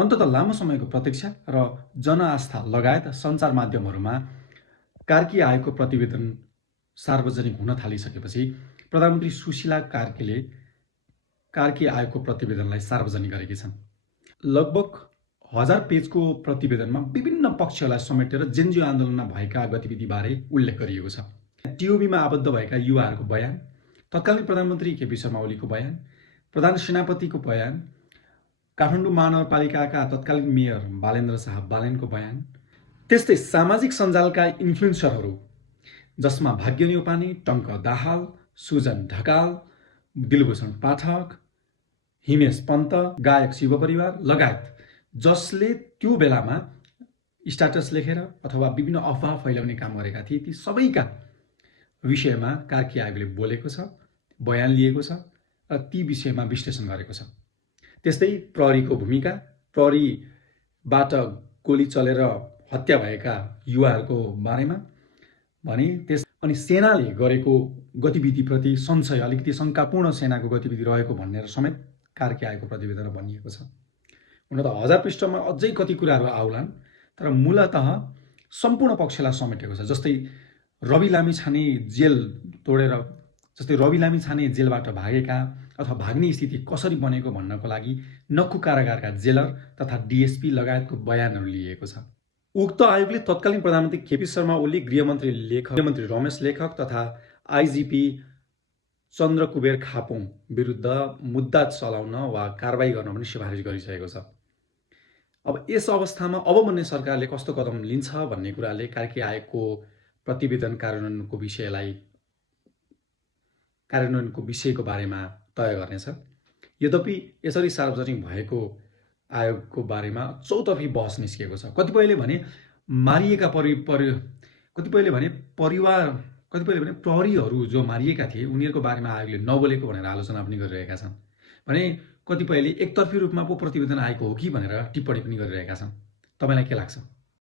अन्ततः लामो समयको प्रतीक्षा र जनआस्था लगायत सञ्चार माध्यमहरूमा कार्की आयोगको प्रतिवेदन सार्वजनिक हुन थालिसकेपछि प्रधानमन्त्री सुशीला कार्कीले कार्की आयोगको प्रतिवेदनलाई सार्वजनिक गरेकी छन्। लगभग 1000 पेजको प्रतिवेदनमा विभिन्न पक्षलाई समेटेर जेनजी आन्दोलनमा भएका गतिविधिबारे उल्लेख गरिएको छ। टिओबीमा आबद्ध भएका युवाहरूको बयान, तत्कालीन प्रधानमन्त्री केपी शर्मा ओलीको बयान, प्रधान सेनापतिको बयान, काठमाडौँ महानगरपालिकाका तत्कालीन मेयर बालेन्द्र शाह बालेनको बयान, त्यस्तै सामाजिक सञ्जालका इन्फ्लुएन्सरहरू जसमा भाग्य न्यौपाने, टङ्क दाहाल, सुजन ढकाल, दिलभूषण पाठक, हिमेश पन्त, गायक शिव परिवार लगायत जसले त्यो बेलामा स्ट्याटस लेखेर अथवा विभिन्न अफवाह फैलाउने काम गरेका थिए, ती सबैका विषयमा कार्की आयोगले बोलेको छ, बयान लिएको छ र ती विषयमा विश्लेषण गरेको छ। त्यस्तै प्रहरीको भूमिका, प्रहरीबाट गोली चलेर हत्या भएका युवाहरूको बारेमा भने अनि सेनाले गरेको गतिविधिप्रति संशय, अलिकति शङ्कापूर्ण सेनाको गतिविधि रहेको भनेर समेत कार्की आयोगको प्रतिवेदनमा भनिएको छ। हुन त 1000 पृष्ठमा अझै कति कुराहरू आउलान्, तर मूलतः सम्पूर्ण पक्षलाई समेटेको छ। जस्तै रवि लामिछाने जेलबाट भागेका अथवा भाग्ने स्थिति कसरी बनेको भन्नको लागि नक्कु कारागारका जेलर तथा डिएसपी लगायतको बयानहरू लिएको छ। उक्त आयोगले तत्कालीन प्रधानमन्त्री केपी शर्मा ओली, गृहमन्त्री रमेश लेखक तथा आइजिपी चन्द्रकुबेर खापुङ विरुद्ध मुद्दा चलाउन वा कारबाही गर्न पनि सिफारिस गरिसकेको छ। अब यस अवस्थामा अब बन्ने सरकारले कस्तो कदम लिन्छ भन्ने कुराले कार्की आयोगको प्रतिवेदन कार्यान्वयनको विषयको बारेमा तय गर्नेछ। यद्यपि यसरी सार्वजनिक भएको आयोगको बारेमा चौतर्फी बहस निस्किएको छ। कतिपयले भने प्रहरीहरू जो मारिएका थिए उनीहरूको बारेमा आयोगले नबोलेको भनेर आलोचना पनि गरिरहेका छन् भने कतिपयले एकतर्फी रूपमा पो प्रतिवेदन आएको हो कि भनेर टिप्पणी पनि गरिरहेका छन्। तपाईलाई के लाग्छ?